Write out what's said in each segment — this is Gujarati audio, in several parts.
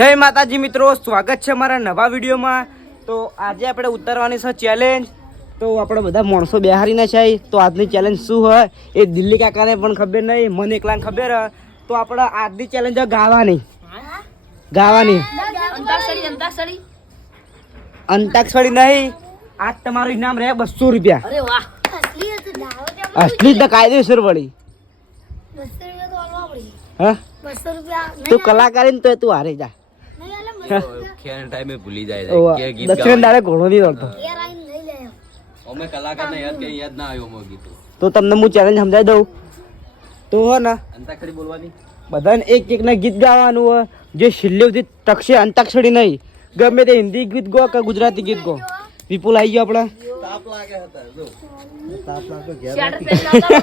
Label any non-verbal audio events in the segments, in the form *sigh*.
જય માતાજી મિત્રો સ્વાગત છે અમારા નવા વિડીયોમાં. તો આજે આપણે ઉતારવાની છે ચેલેન્જ તો આપણે બધા માણસો બેહારીને છે. તો આજની ચેલેન્જ શું હોય એ દિલ્હી કાકાને પણ ખબર નહીં મને એકલાને ખબર. તો આપણે આજની ચેલેન્જ ગાવાની. ગાવાની. અંતાક્ષરી નહીં. આજ તમારું ઇનામ રહે બસો રૂપિયા. અરે વાહ. અસલી તો કાયદેસર વળી. હા? તું કલાકારી ને તો તું હારી જા. ખેલ ટાઈમે ભૂલી જાય છે. કે ગીત દક્ષિણ દાડે ઘોડો નહીં દોડતો. ગાવાનું. અમે કલાકારને યાદ કે યાદ ના આવ્યો મો ગીત. તો તમને હું ચેલેન્જ સમજાવી દઉં? તો હો ને અંતાક્ષરી બોલવાની? બધાને એક એક ને ગીત ગાવાનું હોય. જે છેલ્લે સુધી ટકશે અંતાક્ષરી નહીં. ગમે તે હિન્દી ગીત ગો કે ગુજરાતી ગીત ગો. વિપુલ આવી ગયો આપણે. શેટર પહેરી આવતા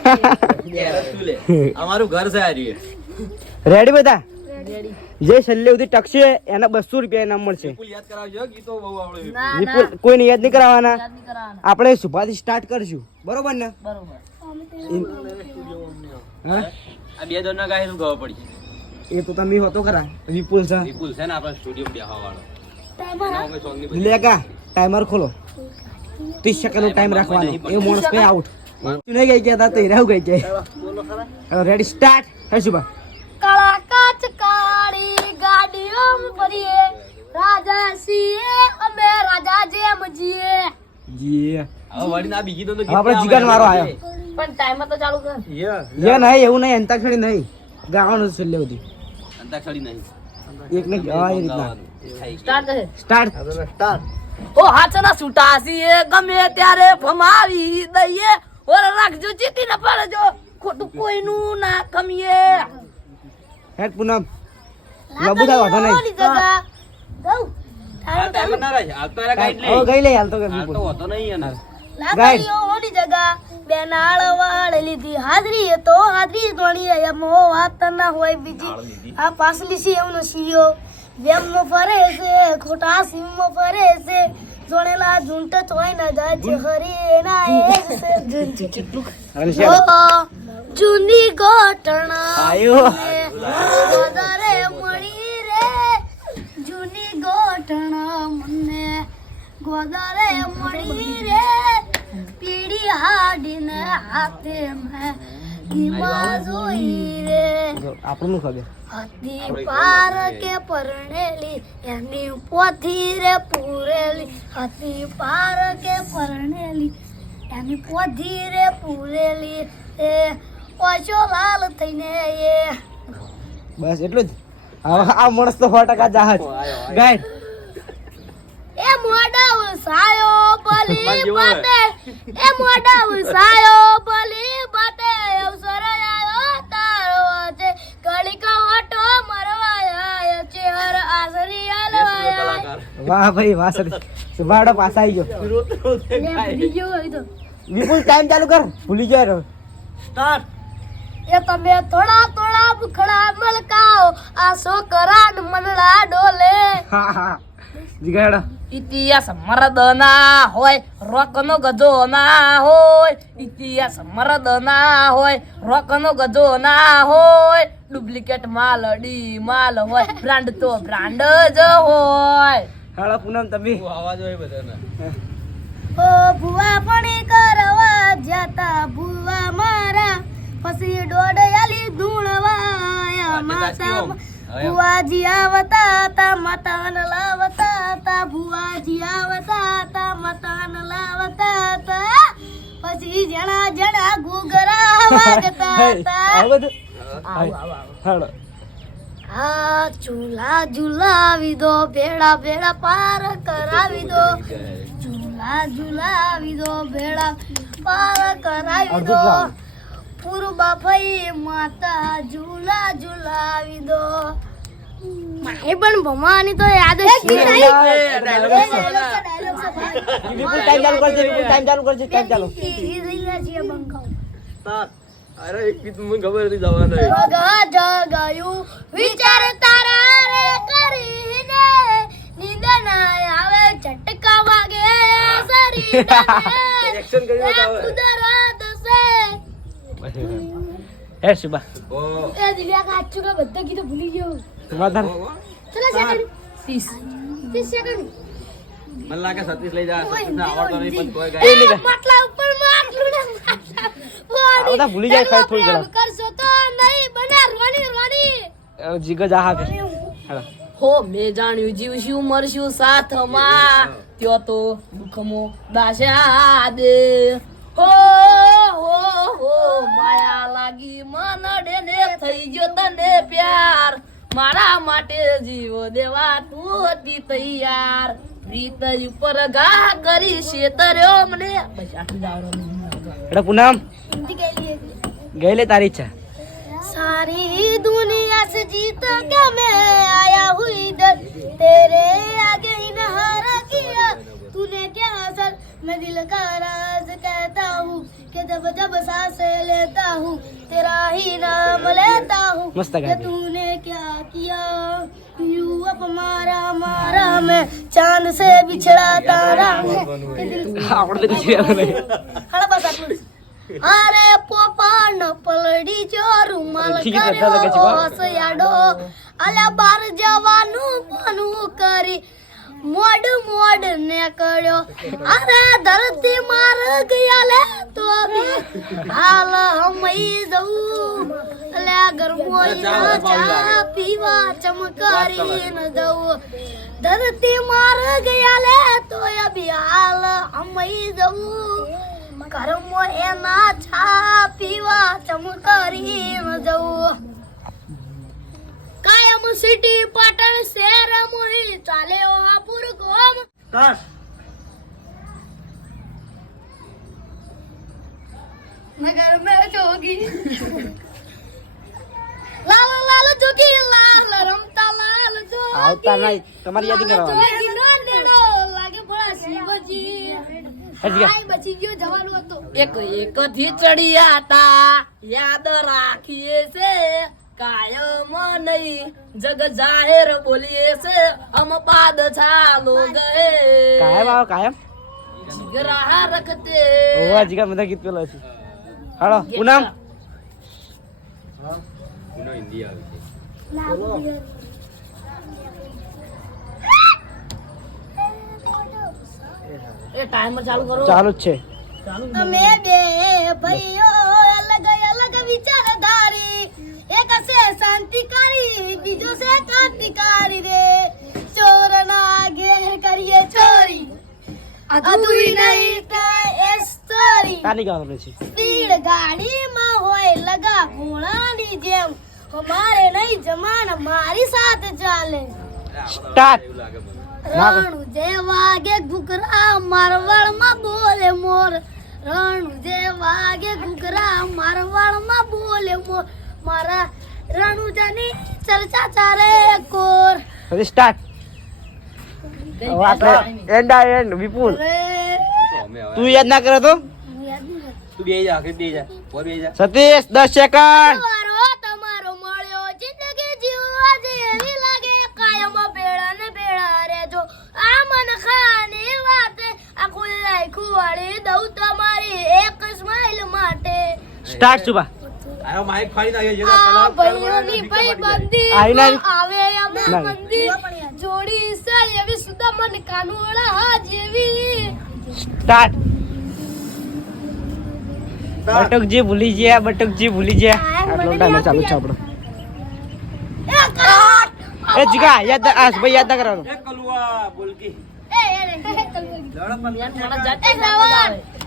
અમારું ઘર છે આર્ય રેડી બધા? જે છેલ્લે સુધી ટકશે એના બસો રૂપિયા ઇનામ મળશે. કોઈને યાદ નહીં કરાવવાના આપણે સુભાથી સ્ટાર્ટ કરશું. બરોબર ને? બરોબર. એ તો તમે હોતો ખરા. વિપુલ છે. વિપુલ છે ને આપણે સ્ટુડિયો બેહવા વાળો અમે song ની લે કા ટાઈમર ખોલો. ત્રીસ સેકન્ડનો ટાઈમ રાખવાનો. એ માણસ કઈ આઉટ તું નહીં ગઈ ગયા તા તો હીરાવ ગઈ ગયા. રેડી સ્ટાર્ટ હે શુભા. ગાડીઓ કરીએ. રાજા છીએ અમે રાજા જેમ જીએ. જીએ આપણે જીગન મારો આવે. આવ્યો. પણ ટાઈમ તો ચાલુ કર. યે નહીં એવું નહીં અંતાક્ષરી નહીં. ગાવાનું છે છેલ્લે સુધી. અંતાક્ષરી નહીં. એક ને આ રીતના. ગાવાનું. સ્ટાર્ટ સ્ટાર્ટ ઓ હાચના સુટાસી ગમે ત્યારે ફમાવી દઈએ. ઓર રાખજો ચીટી ન પડજો. ખોટું કોઈનું ના કમીએ. હેડ પૂનમ. લબુ થાય વાંધો નહીં. ના ગઈ લે હાલ તો કે હાલ તો નહીં એના. ગાઈડ. ઓની જગા. બે નાળ વાળ લીધી. હાજરી એ તો હાજરી ગણી મો વાત ના હોય બીજી. આ પાસલી સી એમનો સીયો વેમમાં ફરે છે ખોટા સીમમાં ફરે છે. જોણેલા ઝૂંટ ચોય ન જાય છે હરી એના એ રણછોડ. જૂની ગોઠણા. આયો વધારે મળી રે જૂની ગોઠણા મને ગોદરે મળી રે. પીડી હાડીને હાથે મેં ધીમા જોઈ રે. આપણું ખબર? હતી પાર કે પરણેલી એની પોથી રે પૂરેલી. હતી પાર કે પરણેલી એની પોથી રે પૂરેલી. એ ઓછો લાલ થઈને એ બસ એટલું જ. આ માણસ તો સો ટકા જહાજ ગાઈડ એ ઉસાયો બલી *laughs* બાતે એ મોઢા ઉસાયો બલી બાતે અવસર આયો તારો છે કળી કા ઓટો મરવા આયો છે હર આસરી એ આલવા સુરો કલાકાર. વાહ ભાઈ વાહ સર. સુભાડો પાછા આવી ગયો. ભૂલી ગયો હોય તો. વિપુલ ટાઈમ ચાલુ કર. ભૂલી જાય સ્ટાર્ટ એ તમે થોડા થોડા ભૂખડા મલકાઓ. આ છોકરા મનડા ડોલે. હા હા. જીગાડો. ઇતિહાસ મરદના હોય રોકનો ગજો ના હોય ઇતિહાસ મરદના હોય રોકનો ગજો ના હોય ડુપ્લિકેટ માલ ડી માલ હોય બ્રાન્ડ તો બ્રાન્ડ જ હોય. હાલો પૂનમ તમે? આવાજ હોય બધાને. ઓ ભુવા પણ કરવા જતા ભુવા મારા. પછી ડોડયાલી ધૂણવાયા માતા ભુવાજી આવતા તા માતાને લાવતા તા ભુવાજી આવતા તા માતાને લાવતા તા. પછી જણા જણા ઘૂઘરા *laughs* વાગતા આ ચૂલા ઝુલાવી દો ભેડા ભેડા પાર કરાવી દો. *laughs* ચૂલા ઝુલાવી દો ભેડા પાર કરાવી દો. પૂર્વા ફઈ માતા ઝુલા ઝુલાવી દો. મને પણ ભમાવાની તો યાદ જ છે. ભાઈ. વિપુલ ટાઈમ ચાલુ કરજે વિપુલ ટાઈમ ચાલુ કરજે ટાઈમ ચાલુ. અરે એક ગીત મને ખબર નથી જવાના. જગા જગાયું વિચાર તારા રે કરીને નીંદ ના આવે ઝટકા વાગે શરીર એક્શન *laughs* કરી છે હે સુબા એ દિવ્યા કાચું કે બધા કીધું ભૂલી ગયો. સુબા ઓ. ચલો સેકન્ડ ત્રીસ 30 સેકન્ડ મને લાગે સતીશ લઈ જાય સતીશને આવડતો નહીં પણ તોય એ ગાય. માટલા ઉપર માટલું ને. બધા ભૂલી જાય ખાય થોડી પ્રેમ કરશો તો નહીં બને રોણી રોણી. જીગ જ આહા કર હો મેં જાણ્યું જીવશું મરશું સાથમાં ત્યો તો દુખમો દાશા દે. હો હો. હો માયા લાગી મનડે ને થઈ ગયો તને પ્યાર મારા માટે જીવ દેવા તું હતી તૈયાર રીત ઉપર ઘા કરી શેતર્યો મને બસ આટલું જ આવડે મને. એટલે પૂનમ हिंदी के लिए ગઈ લે તારી ઈચ્છા सारी दुनिया से जीत के मैं आया हूँ इधर तेरे आगे ही नहारा किया तूने क्या असर मैं दिल का राज कहता हूँ कि जब जब सांसें लेता हूँ तेरा ही नाम लेता हूँ मस्त कि गाती। तूने क्या किया यू अब मारा मारा मैं चांद से बिछड़ा तारा मैं ये दिल આવડતું નથી આવડતું. હાલો બસ આટલું જ. અરે પોપા ન પલડી જો રૂમાલ ઠીક છે, બધા લગે છે, કર્યો બસ. હસયાડો અલ્યા બાર જવાનું બનવું કરી મોડ મોડ નીકળ્યો અરે ધરતી માર ગયા લે તો હાલ હમઈ જવું. લે ગરમોઈ ચા પીવા ચમકારી ન જવું. ધરતી માર ગયા લે તો અભી હાલ હમઈ જવું. કરમો એના ચા પીવા ચમકારી ન જવું. કાયમ સિટી પાટણ શહેર મોહી ચાલે ગોમ નગર મેં જોગી લાલ લાલ જોગી લાલ રમતા લાલ જોગી આવતા નહીં તમારી યાદ કરવાની જોગી નો નેડો લાગે ભોળા શિવજી? હાય બચી ગયો જવાનું હતું એક એક થી ચડિયા તા યાદ રાખીએ છે કાયમ નહીં. જગ જાહેર બોલીએ છે હમ પાદ ચાલો ગયે. કાયમ આવો કાયમ. જીગરા રખતે. ઓવા જીગા મને ગીત પેલો છે. હાલો પૂનમ. એનો હિન્દી આવે છે. એ ટાઈમર ચાલુ કરો. ચાલુ જ છે. તમે અમે બે ભાઈઓ અલગ અલગ વિચારધારી. એક છે શાંતિકારી બીજો છે ક્રાંતિકારી રે. ચોર ના ઘેર કરીએ ચોરી. અધૂરી નહીં થાય એ સ્ટોરી કાની ગાવાનું છે. સ્પીડ ગાડીમાં હોય લગા ઘોડાની જેમ. અમારે નહીં જમાન મારી સાથે ચાલે. સ્ટાર્ટ. રણુ જે વાગે ઘુઘરા મારવાડમાં બોલે મોર. રણુ જે વાગે ઘુઘરા મારવાડમાં બોલે મોર. મારા રણુજાની ચર્ચા ચારે કોર. સ્ટાર્ટ આપણે એન્ડ આ એન્ડ વિપુલ. તો હવે યાદ ના કરે તો? હું યાદ નહીં કરતો. તું બે જા કે બે જા ઓર બે જા. સતીશ દસ સેકન્ડ સવારો તમારો મળ્યો જિંદગી જીવવા જેવી લાગે. કાયમ ભેળા ને ભેળા રહેજો. આ મન ખાની વાતે. આ ખુલ્લાઈ ખુવાડી દઉં તમારી એક સ્માઈલ માટે. સ્ટાર્ટ સુબા માઈક નાખ્યો છે આ ભાઈઓની ભાઈબંધી આઈ આવે અમે ના. જોડી છે એવી સુદા મન કાનુડા જેવી સ્ટાર્ટ બટુકજી ભૂલી ગયા બટકજી ભૂલી ગયા આટલો ટાઈમ ચાલુ છે આપણો એ જગા યાદ આસ ભાઈ યાદ ના કરવાનું એ કલુઆ બોલકી એ, એ, કલુઆ તલવાર. લડો પણ યાર મારા જાતે એ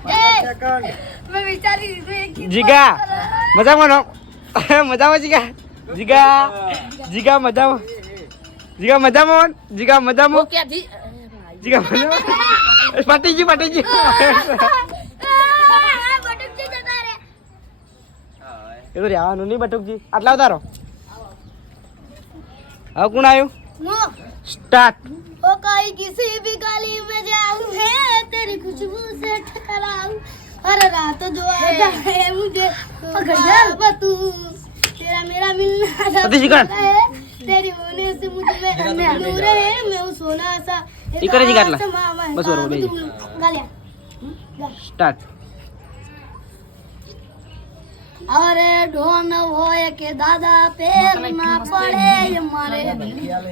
મેં વિચારી લીધું એક જીગા મજામાં *laughs* મજામાં જીગા? જીગા જીગા મજામાં. જીગા મજામાં જીગા મજામાં. જીગા મજામાં. પાટીજી પાટીજી એ તો રહેવાનું નહીં બટુકજી. આટલા ઉતારો. હવે કોણ આવ્યું? સ્ટાર્ટ ओ कोई किसी भी गली में जाऊँ। है तेरी खुशबू से ठकराऊं। हर रात जो आता है मुझे तो तू तेरा मेरा मिलना है। तेरी होने से मुझे मैं नूर है। मैं वो सोना सा इकडे जी काढला. आसमां में बस बरोबर आहे. અરે ઢોન હોય કે દાદા ફેર ના પડે મારે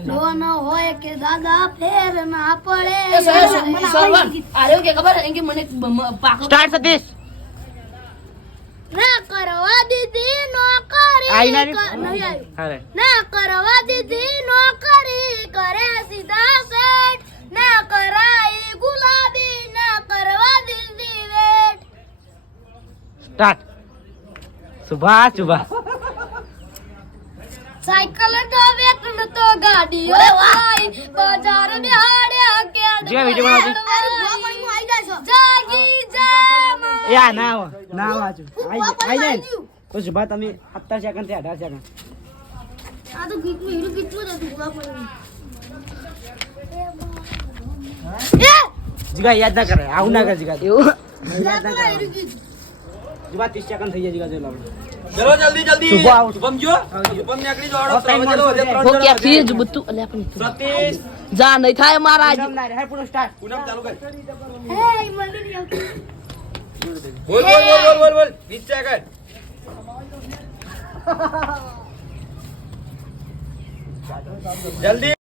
ઢોન હોય કે દાદા ફેર ના પડે આર્યો કે ખબર કે મને સ્ટાર્ટ સતીશ. ના કરવા દીધી નોકરી ના કરવા દીધી નોકરી કરે સીધા સેટ ના કરાઈ ગુલાબી ના કરવા દીધી wait start. Subhash Subhash cycle તો વેતન તો ગાડીઓ ભાઈ બજાર બિહાડ્યા કે જે વીડિયો બનાવતી. જાગી જા એ આ ના આવો ના આવો આજુ આઈ જાય આઈ જાય ને. તો સુભા તમે સત્તર સેકન્ડથી અઢાર સેકન્ડ આ તો ગીતનું હીરું ગીતનું જ હતું બાપા એ જીગા યાદ ના કરે આવું ના કરે જીગા એવું યાદ ના કરે જીગા ત્રીસ સેકન્ડ થઈ જાય જોઈ ચલો જલ્દી જલ્દી. શુભ આઉટ. શુભમ જો. શુભમ નીકળી ચલો. હજી ત્રણ જણા છે. જ બધું અલ્યા પણ સતીશ. જા નહીં થાય મારા પૂનમ ના હે પૂનમ સ્ટાર્ટ પૂનમ ચાલુ કર. હે મંદિર બોલ બોલ બોલ બોલ બોલ વીસ સેકન્ડ જલ્દી.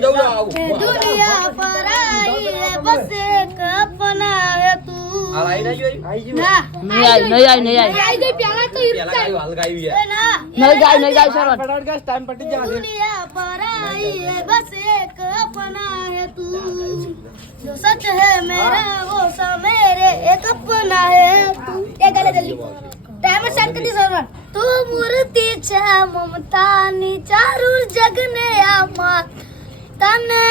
दुनिया पर आई है बस एक अपना है तू नहीं आई नहीं आई नहीं आई आई गई प्याला तो प्याला गाई वाल गाई हुई है नहीं गाई नहीं गाई शरण फटाफट गाइस टाइम पट जा दुनिया पर आई है बस एक अपना है तू जो सच है मेरा वो सा मेरे एक अपना है तू ये गले जल्दी टाइम सेट कर दी शरण તો મૂર્તિ છે મમતાની ચારુર જગને આમાં. તને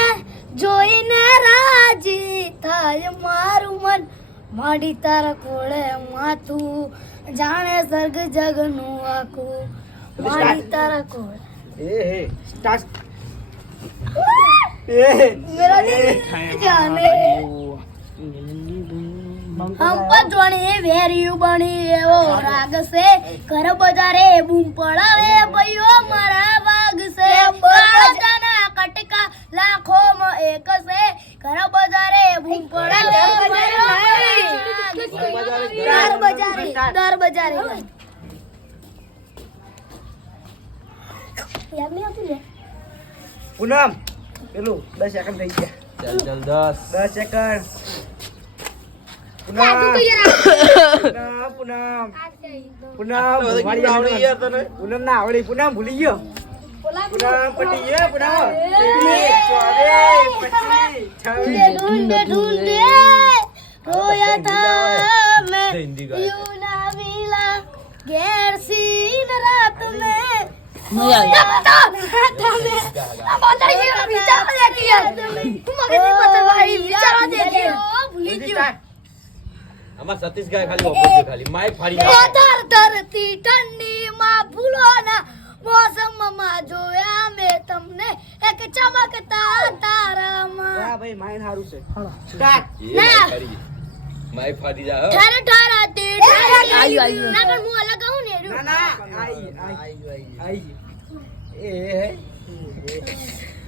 જોઈને રાજી થાય મારું મન. માડી તારા કોળે માથું જાણે સર્ગ જગનું આખું. માડી તારા કોળે. એ હે સ્ટાર્ટ. એ મેરા જાને. જોણી વેર્યું બની એવો રાગ છે. ઘર બજારે બૂમ પડાવે ભાઈઓ મારા વાગ છે. કાળજાના કટકા લાખો માં એક છે. ઘર બજારે બૂમ પડાવે દર બજારે દર બજારે પૂનમ પેલું દસ સેકન્ડ થઈ ગયા. ચાલ ચાલ દસ. દસ સેકન્ડ પૂનમ. ના આવડી. પૂનમ ભૂલી ગયો. પૂનમ પટી ગયો પૂનમ. આમાં સતીશ ગાય ખાલી ઓપન છે ખાલી માઇક ફાડી નાખે. પથ્થર ધરતી ઠંડી માં ભૂલો ના મોસમમાં જોયા મેં તમને એક ચમકતા તારામાં હા ભાઈ માઇન સારું છે સ્ટાર્ટ એ ના. માઇક ફાડી જા. ઠર ઠરાતી ઠંડી. આયુ, આયુ. ના પણ હું અલગ આવું ને ના ના આઈ આઈ આઈ એ હે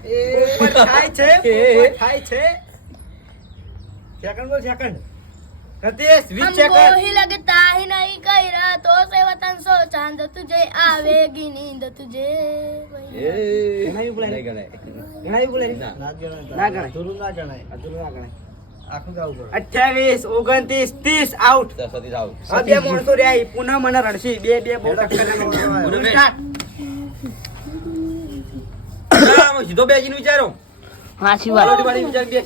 એ ઉપર થાય છે ઉપર થાય છે સેકન્ડ બોલ સેકન્ડ રતેશ વીચે કર હી લગતા હી નહીં કઈરા તો સે વતન સો ચાંદ તુજે આવેગી નીંદ તુજે એ. નહીં બોલાય નહીં બોલાય ના? ગણાય. ના ગણાય. ધુરુ ના ગણાય. અધુરુ ના ગણાય. અઠ્યાવીસ ઓગણત્રીસ ત્રીસ આઉટ. બે માણસો રહ્યા પુનઃ મને રણસી બે બે સીધો બે વિચારો. હા શિવાજી વિચાર બે.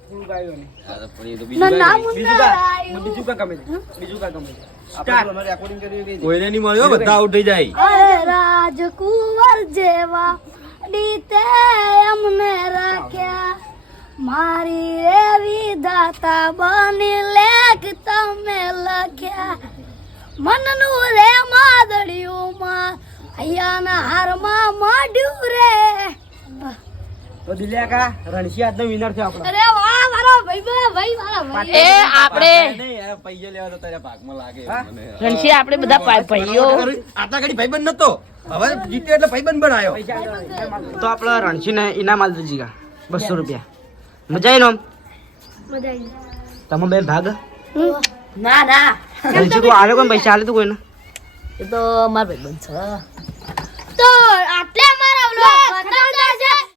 બધા ઉઠી જાય. રાજકુંવર મારી એવી દાતા બની લેખ તમે લખ્યા. મનનું રે માદડિયું માં અહીંયાના હારમાં માંડ્યું રે. તો દિલ્યા કા રણસિયાત નો વિનર છે આપણો. એ આપણે નહીં યાર પૈયા લેવા તો તારા ભાગમાં લાગે હા? મને. રણસી આપણે બધા ભાઈ- ભાઈઓ. આટલા ઘડી ભાઈબંધ નતો. હવે જીતે એટલે ભાઈબંધ બનાયો તો આપણે રણસીને ઇનામ આલ બસો રૂપિયા. મજા આવી આમ? મજા આવી. તમે બે ભાગ? ના ના. રણસી કોઈ આલે કોઈ પૈસા આલે તું કોઈને? એ તો મારા ભાઈબંધ છે. તો આટલે અમારા વ્લોગ ખતમ